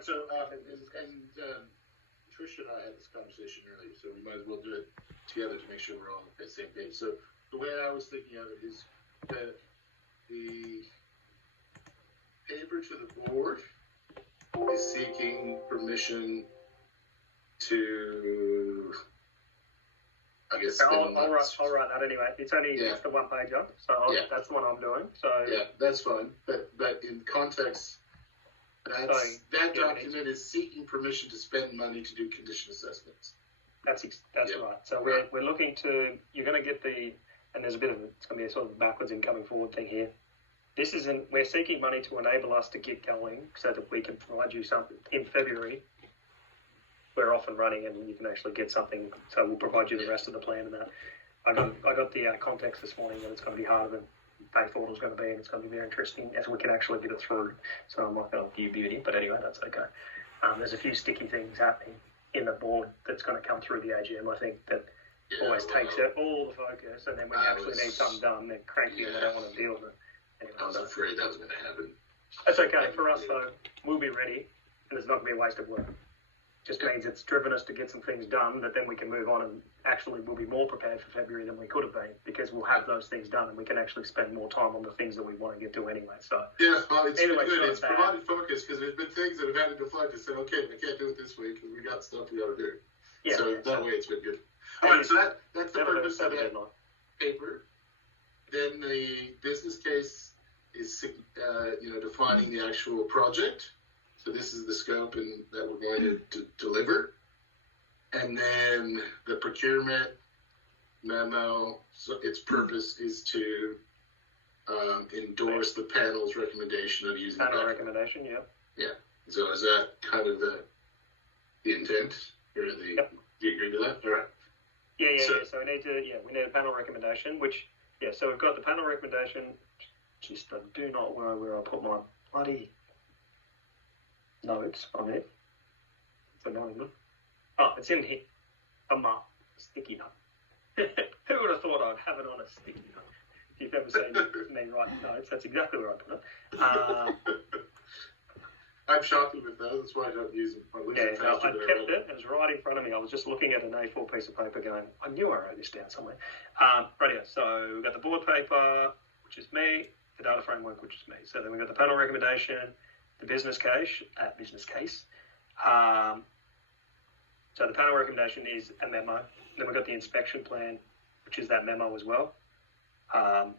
right. So, Tricia and I had this conversation earlier, so we might as well do it together to make sure we're all on the same page. So, the way I was thinking of it is that the paper to the board is seeking permission to, I guess, I'll write that anyway. It's only it's the one page up, so that's the one I'm doing. So yeah, that's fine. But in context, that document is seeking permission to spend money to do condition assessments. That's right. So we're looking to, you're going to get and there's a bit of it's going to be a sort of backwards and coming forward thing here. We're seeking money to enable us to get going so that we can provide you something in February. We're off and running and you can actually get something. So we'll provide you the rest of the plan and that. I got the context this morning that it's going to be harder than they thought it was going to be, and it's going to be very interesting as we can actually get it through. So I'm not going to give beauty, but anyway, that's okay. There's a few sticky things happening in the board that's going to come through the AGM. I think that always takes out all the focus, and then when you actually need something done, they're cranky and they don't want to deal with it. Anyway, I was afraid that was going to happen. That's okay. For us, though, we'll be ready, and it's not going to be a waste of work. Just means it's driven us to get some things done that then we can move on, and actually we'll be more prepared for February than we could have been because we'll have those things done and we can actually spend more time on the things that we want to get to anyway. So it's anyway, good. It's provided focus because there's been things that have had to deflect and said, okay, we can't do it this week because we got stuff we got to do. Yeah, so that way it's been good. All right, so that's the purpose of that paper. Then the business case is defining the actual project. So this is the scope and that we're going to deliver. And then the procurement memo, so its purpose is to endorse the panel's recommendation of using panel recommendation, Yeah. So is that kind of the intent? Or do you agree to that? All right. Yeah. So we need a panel recommendation, so we've got the panel recommendation. Just I do not know where I put my bloody notes on it. It's annoying. Oh, it's in here. A sticky note. Who would have thought I'd have it on a sticky note? If you've ever seen me write notes, that's exactly where I put it. I'm shocking with those. That's why I don't use them. I kept it. It was right in front of me. I was just looking at an A4 piece of paper going, I knew I wrote this down somewhere. Right here. So we've got the board paper, which is me, the data framework, which is me. So then we've got the panel recommendation, the business case. So the panel recommendation is a memo. Then we've got the inspection plan, which is that memo as well, and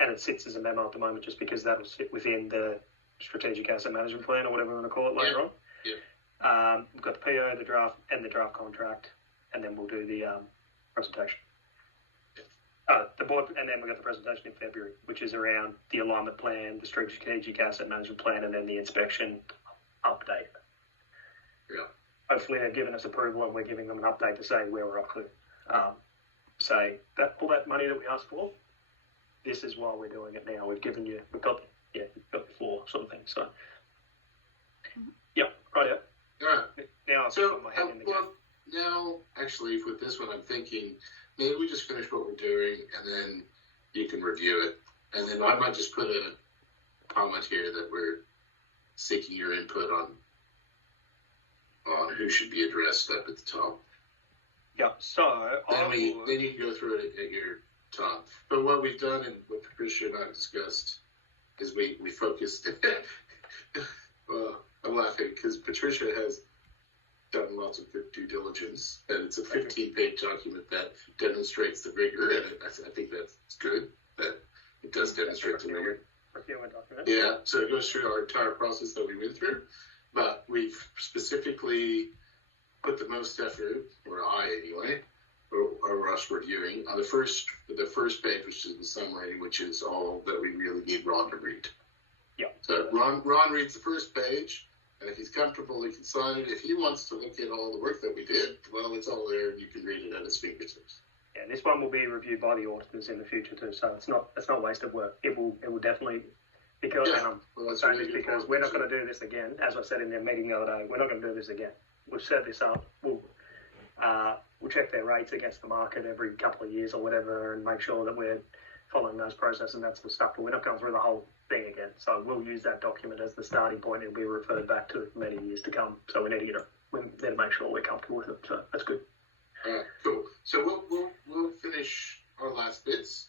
it sits as a memo at the moment just because that'll sit within the strategic asset management plan or whatever we want to call it later on. Yeah. We've got the PO, the draft contract, and then we'll do the presentation. The board, and then we've got the presentation in February, which is around the alignment plan, the strategic asset management plan, and then the inspection update. Yeah. Hopefully they've given us approval and we're giving them an update to say where we're up to. Say that all that money that we asked for, this is why we're doing it now. We've got the floor sort of thing. So, right. All right. Now I've got my head in the game. Now, actually, with this one, I'm thinking maybe we just finish what we're doing and then you can review it. And then I might just put a comment here that we're seeking your input on who should be addressed up at the top. Yeah, so then you can go through it at your top. But what we've done and what Patricia and I discussed is we focused. Well, I'm laughing because Patricia has done lots of good due diligence, and it's a 15-page document that demonstrates the rigor, and I think that's good. That it does demonstrate the rigor. Procurement document. Yeah, so it goes through our entire process that we went through, but we've specifically put the most effort, or I anyway, or us reviewing on the first page, which is the summary, which is all that we really need Ron to read. Yeah. So Ron reads the first page, and if he's comfortable, he can sign it. If he wants to look at all the work that we did, well, it's all there, and you can read it at his fingertips. Yeah, this one will be reviewed by the auditors in the future too, so it's not a waste of work. It will definitely, because because we're not going to do this again. As I said in their meeting the other day, we're not going to do this again. We've set this up. We'll check their rates against the market every couple of years or whatever, and make sure that we're following those processes and that sort of stuff, but we're not going through the whole thing again. So we'll use that document as the starting point. It'll be referred back to for many years to come. So we need to make sure we're comfortable with it. So that's good. All right, cool. So we'll finish our last bits.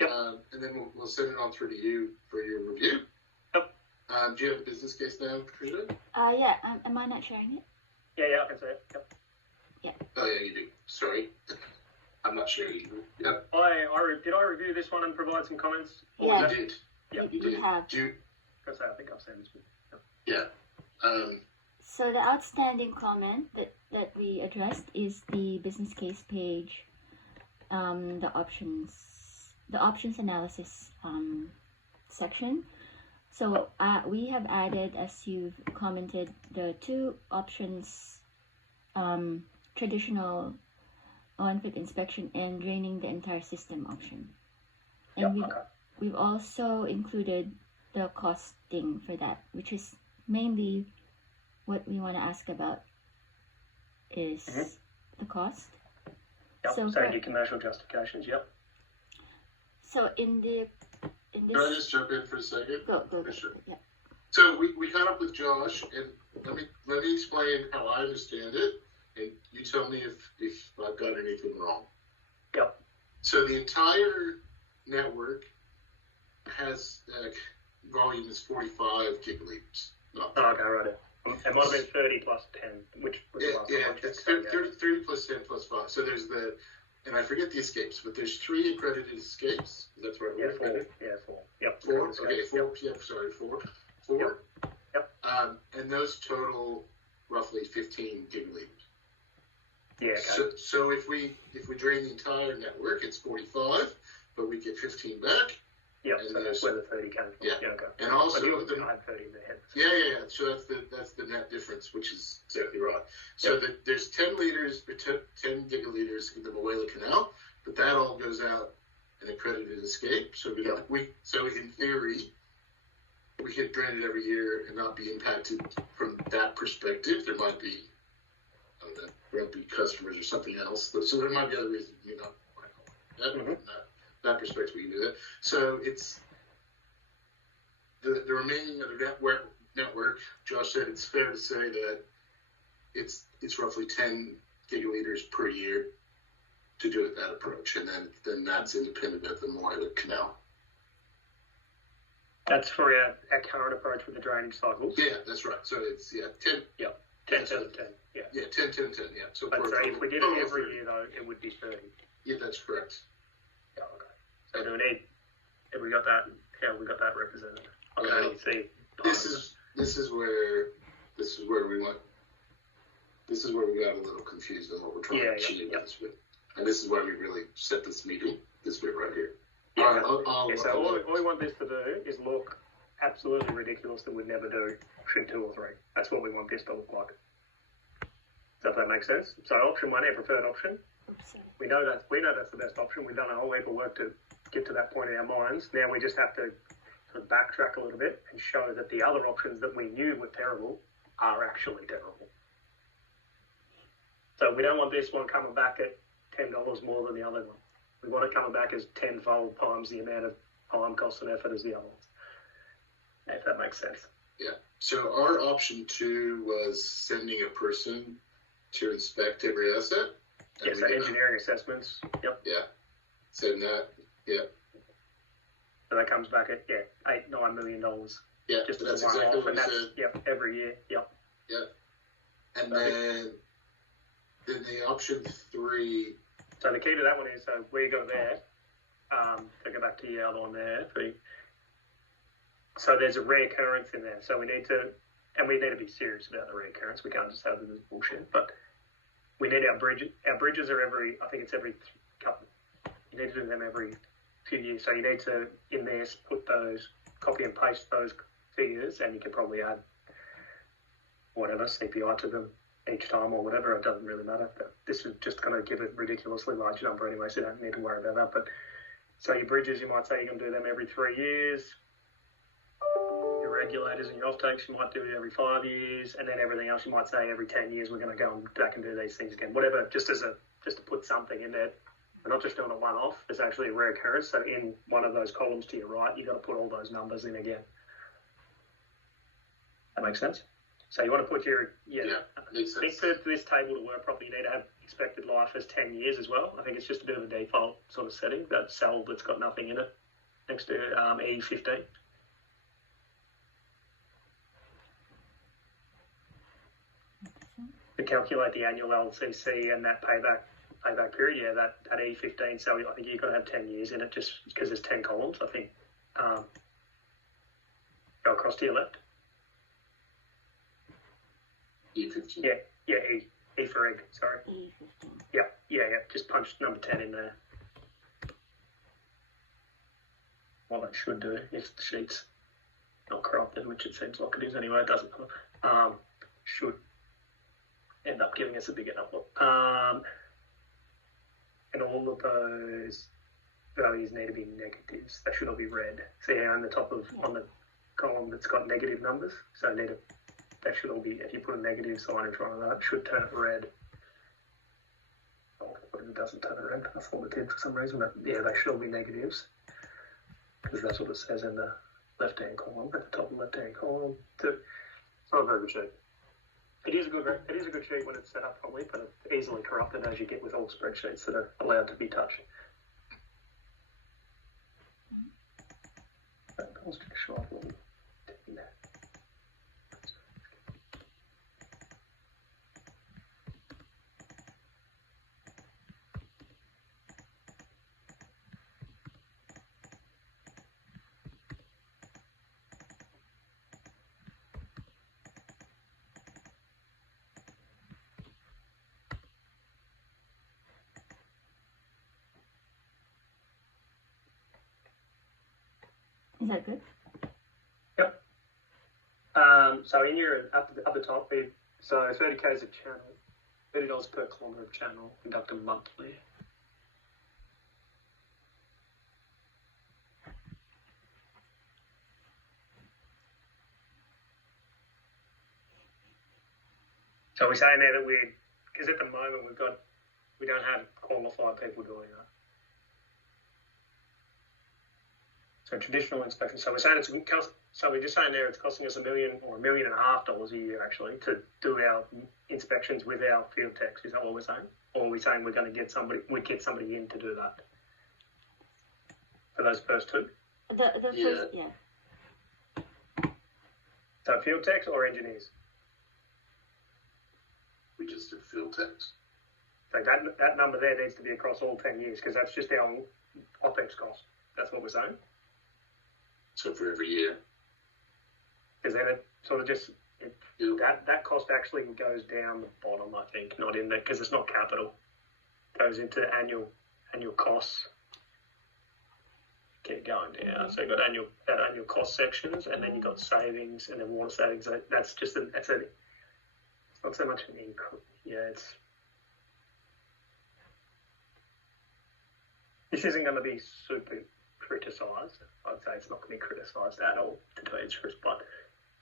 Yep. And then we'll send it on through to you for your review. Yep. Do you have the business case now, Patricia? Yeah. Am I not sharing it? Yeah, I can see it. Yep. Yeah. Oh yeah, you do. Sorry. I'm not sure you do. Yep. Did I review this one and provide some comments? Yeah. You did. Yep. You did. Have. Because I think I've seen this one. Yep. Yeah. So the outstanding comment that we addressed is the business case page, the options analysis section. So we have added, as you've commented, the two options, traditional on-fit inspection and draining the entire system option. And we've also included the costing for that, which is mainly what we want to ask about is the cost. Yep. So your commercial justifications. Yep. So in this. Can I just jump in for a second? Go. Sure. Yeah. So we caught up with Josh, and let me explain how I understand it, and you tell me if I've got anything wrong. Yep. So the entire network has volume is 45 gigaliters. Okay, right. It might have been 30 plus 10, which was the last one. It's 30 plus 10 plus 5. So there's and I forget the escapes, but there's 3 accredited escapes. That's right. Yeah, 4. Yeah, 4. Yep. 4. Okay, 4. Yep. Sorry, 4. 4. Yep. And those total roughly 15 gigaliters. Yeah. Okay. So if we drain the entire network, it's 45, but we get 15 back. Yeah, so that's where the 30 came from. Yeah. Okay. And also, I had 30 in the head. Yeah. So that's the net difference, which is exactly right. So there's 10 liters, 10 gigaliters in the Moela Canal, but that all goes out an accredited escape. So so in theory, we could drain it every year and not be impacted from that perspective. There might be, grumpy customers or something else. So there might be other reasons, that perspective we can do that. So it's the remaining of the network. Josh said it's fair to say that it's roughly 10 gigaliters per year to do it that approach, and then that's independent of the Moela Canal. That's for our current approach with the drainage cycles. Yeah, that's right. So it's 10. Yeah, 10, 10, 10. Yeah. Yeah, 10, 10, 10. Yeah. So if we did it every year, though, it would be 30. Yeah, that's correct. Yeah. Okay. So do we need? Have we got that? How we got that represented? I can only see. This is where we went. This is where we got a little confused on what we're trying to achieve with this bit. And this is why we really set this meeting, this bit right here. Yeah. All we want this to do is look absolutely ridiculous that we'd never do option 2 or 3. That's what we want this to look like. Does that make sense? So option 1, our preferred option. We know that's the best option. We've done a whole heap of work to get to that point in our minds. Now we just have to sort of backtrack a little bit and show that the other options that we knew were terrible are actually terrible. So we don't want this one coming back at $10 more than the other one. We want it coming back as 10-fold times the amount of time, cost, and effort as the other ones. If that makes sense. Yeah. So our option 2 was sending a person to inspect every asset. Yeah, so engineering assessments. Yep. Yeah. Send that. Yeah. So that comes back at $8-9 million. Yeah, just that's as a exactly one-off, what we said. Yep, every year. Yep. Yeah. And then the option 3. So the key to that one is, so where you go there, to go back to your other one there. So there's a reoccurrence in there. So we need to be serious about the reoccurrence. We can't just have this bullshit. But we need our bridges. Our bridges are every couple. You need to do them every few years. So you need to, in there, put those, copy and paste those figures, and you can probably add whatever, CPI to them each time or whatever. It doesn't really matter. But this is just going to give a ridiculously large number anyway, so you don't need to worry about that. But so your bridges, you might say you're going to do them every 3 years. Your regulators and your offtakes, you might do it every 5 years, and then everything else, you might say every 10 years we're going to go back and do these things again. Whatever, just to put something in there we're not just doing a one-off. It's actually a rare occurrence. So in one of those columns to your right, you've got to put all those numbers in again. That makes sense? So you want to put your, makes sense. I think for this table to work properly, you need to have expected life as 10 years as well. I think it's just a bit of a default sort of setting, that cell that's got nothing in it next to E15. To calculate the annual LCC and that payback period, that E15 cell, I think you've got to have 10 years in it just because there's 10 columns, I think. Go across to your left. E15. Yeah, E for egg, sorry. E15. Yeah, just punch number 10 in there. Well, that should do if the sheet's not corrupted, which it seems like it is anyway, it doesn't should end up giving us a bigger number. And all of those values need to be negatives. They should all be red. See how on the top of, on the column that's got negative numbers? So they should all be, if you put a negative sign in front of that, it should turn it red. Oh, but it doesn't turn it red. I thought it did for some reason, but yeah, they should all be negatives. Because that's what it says in the left-hand column, at the top of the left-hand column. It's not a very good sheet. It is a good sheet when it's set up properly, but it's easily corrupted as you get with all spreadsheets that are allowed to be touched. I'll just show off a little thing there. Is that good? Yep. So in your up the top, so 30Ks of channel, $30 per kilometre of channel, conducted monthly. So we're saying there that because at the moment we don't have qualified people doing that. So traditional inspection. So we're saying we're just saying there it's costing us $1 million or $1.5 million a year actually to do our inspections with our field techs. Is that what we're saying? Or are we saying we're going to get somebody in to do that for those first two? The first, yeah. So field techs or engineers? We just did field techs. So that number there needs to be across all 10 years because that's just our OPEX cost. That's what we're saying. So for every year. Because then it sort of just, that cost actually goes down the bottom, I think, not in there, because it's not capital. It goes into annual costs. Keep going down. So you've got annual cost sections, and then you've got savings, and then water savings. That's just it's not so much an income. Yeah, this isn't going to be super criticised. I'd say it's not going to be criticised at all, to tell you the truth, but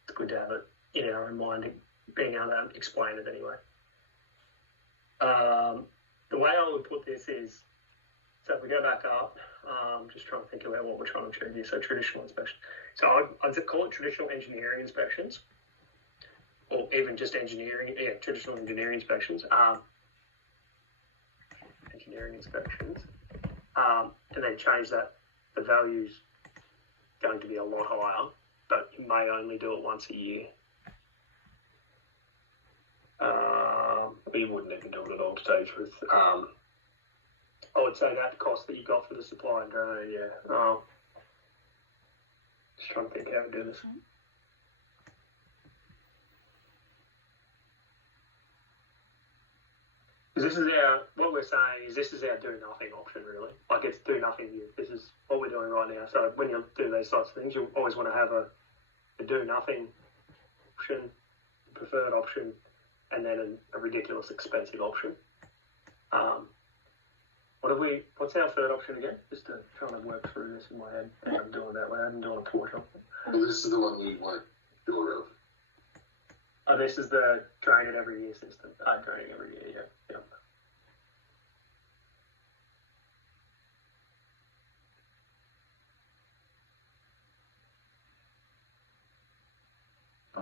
it's good to have it in our own mind, being able to explain it anyway. The way I would put this is, so if we go back up, just trying to think about what we're trying to achieve here. So traditional inspection. So I'd call it traditional engineering inspections, or even just engineering. Yeah, traditional engineering inspections. Engineering inspections, and then change that. The value's going to be a lot higher, but you may only do it once a year. We wouldn't even do it at all, to tell you the truth. I would say that cost that you got for the supply and drone, just trying to think how to do this. Because what we're saying is this is our do nothing option, really. Like it's do nothing. This is what we're doing right now. So when you do these sorts of things, you always want to have a do nothing option, preferred option, and then a ridiculous expensive option. What's our third option again? Just to try to work through this in my head. And I'm doing that way. I'm doing a portrait. Well, this is the one we want to go around. Oh, this is the drain it every year system. Draining every year, yeah.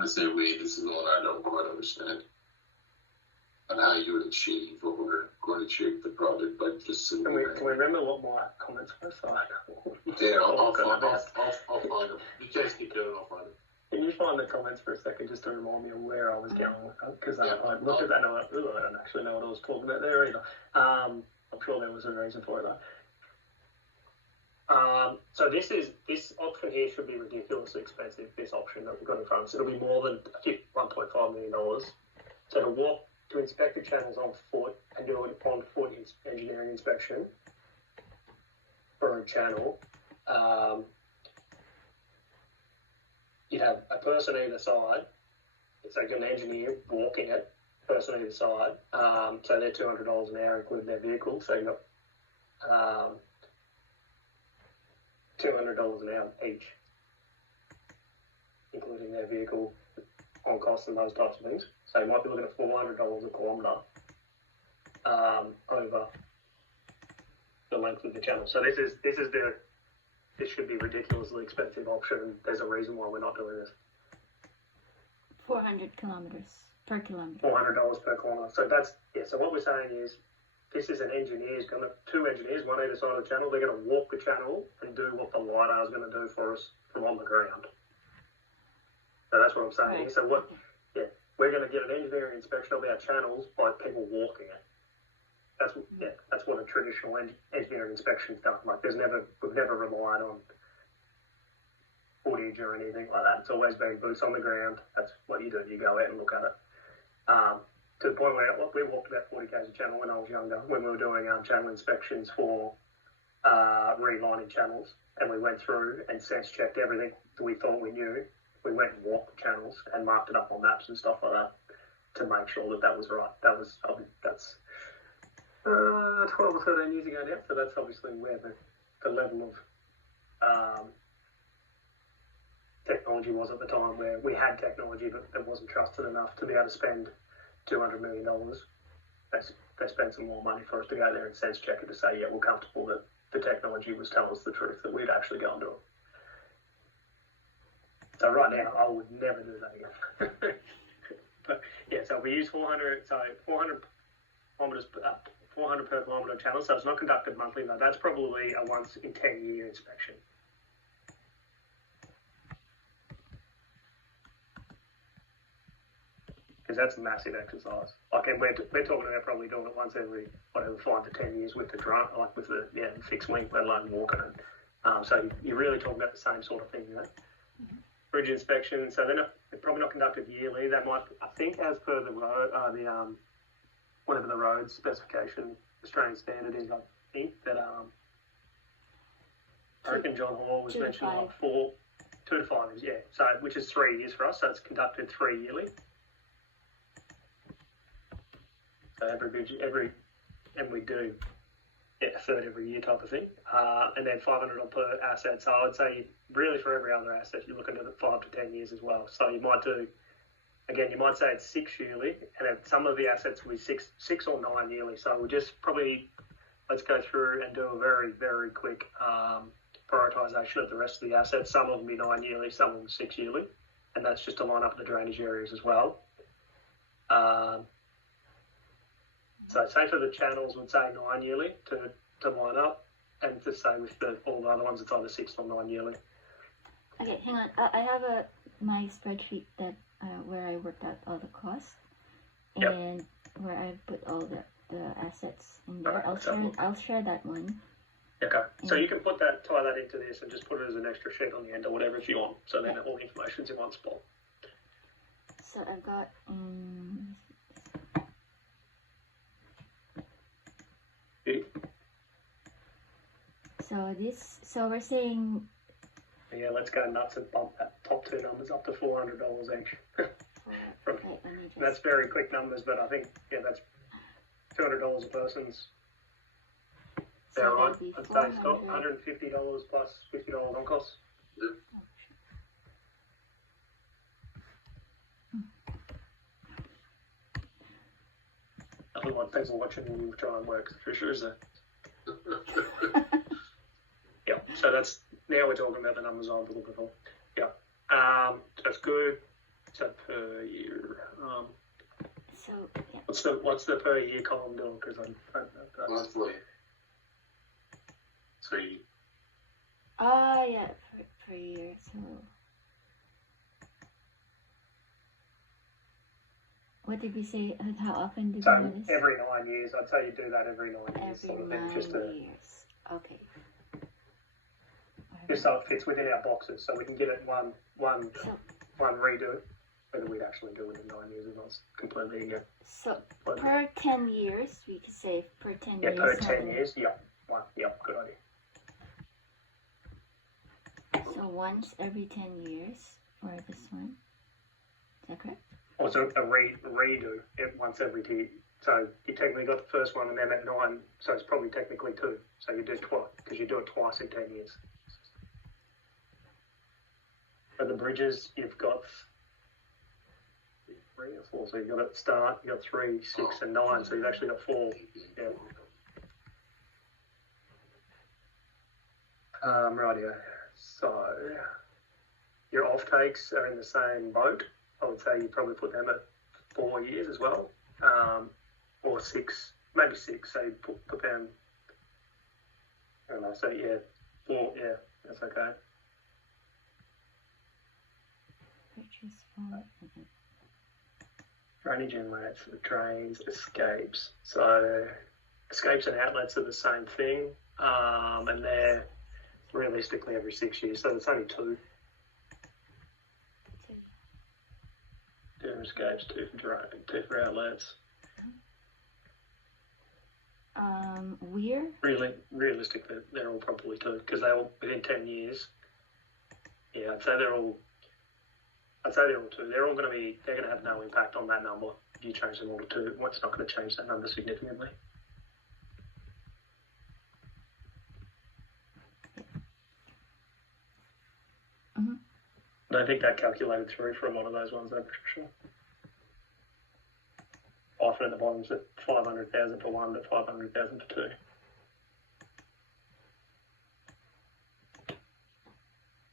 When I say we, this is the one I don't quite understand. On how you would achieve what we're going to achieve the project by just Can we remember what my comments were? Yeah, I'll find them. You guys keep going, I'll find them. Can you find the comments for a second just to remind me of where I was going with that? Because I looked at that and I went, I don't actually know what I was talking about there either. I'm sure there was a reason for it though. So this option here should be ridiculously expensive, this option that we've got in front of us. It'll be more than $1.5 million. So to inspect the channels on foot and do an on-foot engineering inspection for a channel, you'd have a person either side. It's like an engineer walking it, person either side. So they're $200 an hour, including their vehicle. So you've got $200 an hour each, including their vehicle on costs and those types of things. So you might be looking at $400 a kilometre over the length of the channel. So this should be ridiculously expensive option. There's a reason why we're not doing this. 400 kilometers per kilometer. $400 per kilometre. So so what we're saying is, this is two engineers, one either side of the channel. They're going to walk the channel and do what the LiDAR is going to do for us from on the ground. So that's what I'm saying. Right. So we're going to get an engineering inspection of our channels by people walking it. That's what a traditional engineering inspection's done. Like we've never relied on footage or anything like that. It's always been boots on the ground. That's what you do. You go out and look at it. To the point where we walked about 40 k's a channel when I was younger, when we were doing channel inspections for relining channels, and we went through and sense checked everything that we thought we knew. We went and walked the channels and marked it up on maps and stuff like that to make sure that was right. That's 12 or 13 years ago now, so that's obviously where the level of technology was at the time, where we had technology but it wasn't trusted enough to be able to spend $200 million. They spent some more money for us to go there and sense check it to say, yeah, we're comfortable that the technology was telling us the truth, that we'd actually go and do it. So right now, I would never do that again. But yeah, so we use 400 kilometers, 400 per kilometre channel. So it's not conducted monthly though. That's probably a once in 10-year inspection. Because that's a massive exercise. Like, and we're talking about probably doing it once every 5 to 10 years with the drone, like with the fixed wing, let alone walking it. So you're really talking about the same sort of thing, you know. Mm-hmm. Bridge inspection, so they're probably not conducted yearly. They might, I think, as per the road, whatever the road specification Australian standard is. I think that I reckon John Hall was mentioning like 2 to 5 years, yeah. So which is 3 years for us. So it's conducted 3 yearly. So and we do a third every year type of thing, and then $500 per asset. So I would say really for every other asset you're looking at 5 to 10 years as well. So you might do, again, you might say it's 6 yearly, and then some of the assets will be six or 9 yearly. So we'll just probably let's go through and do a very, very quick prioritisation of the rest of the assets. Some of them be 9 yearly, some of them 6 yearly, and that's just to line up the drainage areas as well. So say for the channels, would say 9 yearly to line up, and to say with all the other ones, it's either 6 or 9 yearly. Okay, hang on. I have my spreadsheet that where I worked out all the costs and where I put all the assets in there. Okay, I'll share that one. Okay, so you can tie that into this and just put it as an extra sheet on the end or whatever if you want. So then all the information's in one spot. So I've got. So we're saying. Yeah, let's go nuts and bump that top 2 numbers up to $400 each. That's very quick numbers, but I think that's $200 a person's. So right? I'd say Scott, $150 plus $50 on costs. Yeah. Nothing like people watching and try and work, for sure, is there? Yeah, so now we're talking about the numbers I'm looking for. Yeah, that's good. So per year. So yeah. What's the per year column doing? Because I don't know that. Monthly. So you. Yeah, per year. So what did we say? How often did we do this? Every 9 years. I'd say you do that every 9 years. Every 9 years. Okay. Just so it fits within our boxes, so we can give it one redo. Whether we'd actually do it in 9 years or not, completely. So per 10 years, we could say per 10 years. Yeah, per 10 years. Yeah. Good idea. So once every 10 years for this one. Is that correct? Also a redo it once every 2 years. So you technically got the first one and then at 9, so it's probably technically 2. So you do it twice, because you do it twice in 10 years. For the bridges, you've got 3 or 4. So you've got at start, you've got 3, 6 and 9. So you've actually got 4. Yeah. Rightio. So your off-takes are in the same boat. I would say you probably put them at 4 years as well. Or 6, maybe 6. So you put them, I don't know, so yeah, 4, yeah, that's okay. Purchase 4. Drainage inlets, drains, escapes. So escapes and outlets are the same thing, and they're realistically every 6 years, so it's only 2. 2 for escapes, 2 for drain, 2 for outlets. Realistically, they're all probably 2, because they're all within 10 years. Yeah, I'd say they're all 2. They're all going to have no impact on that number. If you change them all to 2, it's not going to change that number significantly. Mm-hmm. I don't think that calculated through for a lot of those ones, though, for sure. Often at the bottom's at 500,000 for 1, but 500,000 for 2.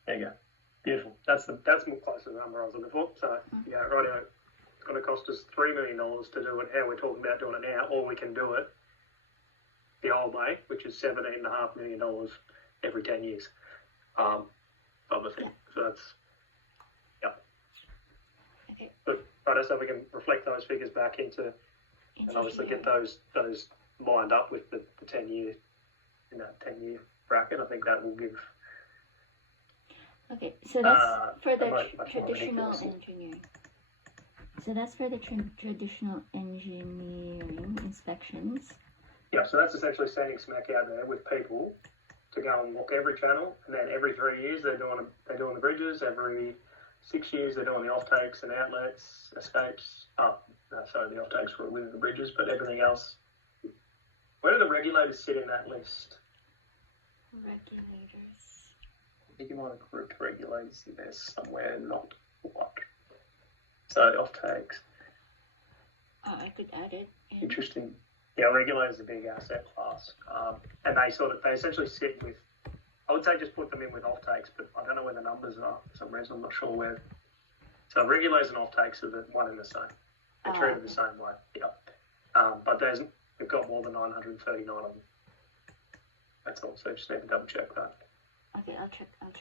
There you go. Beautiful. That's more close to the number I was looking for. So, yeah, rightio. It's going to cost us $3 million to do it how we're talking about doing it now, or we can do it the old way, which is $17.5 million every 10 years. Of the thing. So that's, yeah. Okay. But right, so we can reflect those figures back into and obviously get those lined up with the 10 year in that 10-year bracket. I think that will give. Okay, so that's for the traditional engineering. So that's for the traditional engineering inspections. Yeah, so that's essentially sending smack out there with people to go and walk every channel, and then every 3 years they're doing the bridges. Every 6 years they're doing the off-takes and outlets, escapes. Sorry, the off-takes were within the bridges, but everything else. Where do the regulators sit in that list? Regulators. I think you might have grouped regulators in there somewhere, not what. So off-takes. I could add it. Interesting. Yeah, regulators are a big asset class, and they essentially sit with. I would say just put them in with off-takes, but I don't know where the numbers are for some reason. I'm not sure where. So regulators and off-takes are the one and the same. They're treated the same way. Yeah. But we've got more than 939 of them. That's all. So just need to double check that. Okay, I'll check that.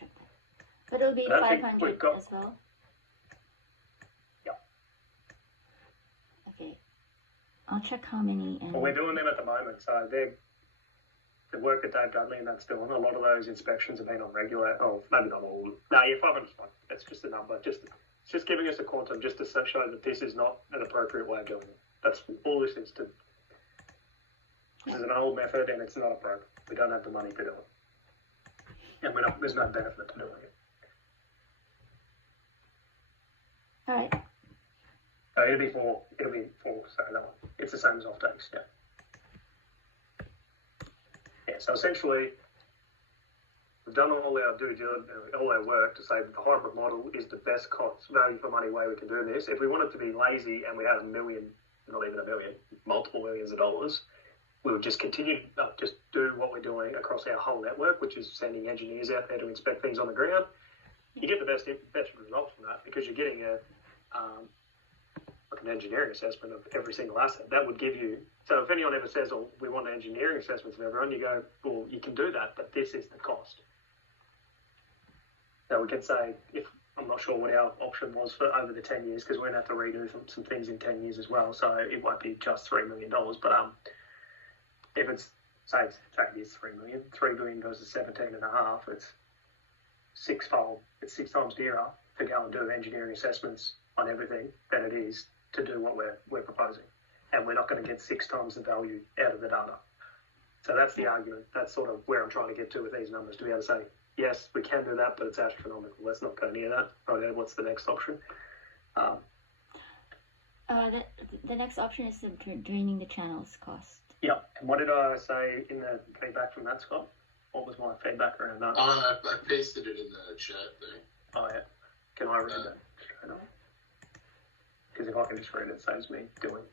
But it'll be 500 as well. Yeah. Okay. I'll check how many. Well, we're doing them at the moment, so the work that Dave Dudley and that's doing. A lot of those inspections have been on regular. Oh, maybe not all. No, yeah, 500's fine. That's just a number. It's just giving us a quantum, just to show that this is not an appropriate way of doing it. That's all this is. This is an old method, and it's not appropriate. We don't have the money to do it, and there's no benefit to doing it. All right. So it'll be 4. So that one. It's the same as off-takes, yeah. Yeah, so essentially, we've done all our work to say that the hybrid model is the best cost value for money way we can do this. If we wanted to be lazy and we had multiple millions of dollars, we would just continue just do what we're doing across our whole network, which is sending engineers out there to inspect things on the ground. You get the best result from that because you're getting a like an engineering assessment of every single asset. That would give you. So if anyone ever says, "Oh, we want engineering assessments of everyone," you go, "Well, you can do that, but this is the cost." So we can say, if I'm not sure what our option was for over the 10 years, because we're going to have to redo some things in 10 years as well. So it won't be just $3 million. But if it's, say it is $3 million, $3 billion versus 17.5, it's sixfold. It's 6 times dearer to go and do engineering assessments on everything than it is to do what we're proposing. And we're not going to get 6 times the value out of the data. So that's the argument. That's sort of where I'm trying to get to with these numbers, to be able to say, yes, we can do that, but it's astronomical. Let's not go near that. Okay, what's the next option? The next option is the draining the channels cost. Yeah. And what did I say in the feedback from that, Scott? What was my feedback around that? I pasted it in the chat thing. Oh, yeah. Can I read that straight away? Because if I can just read it, it saves me doing.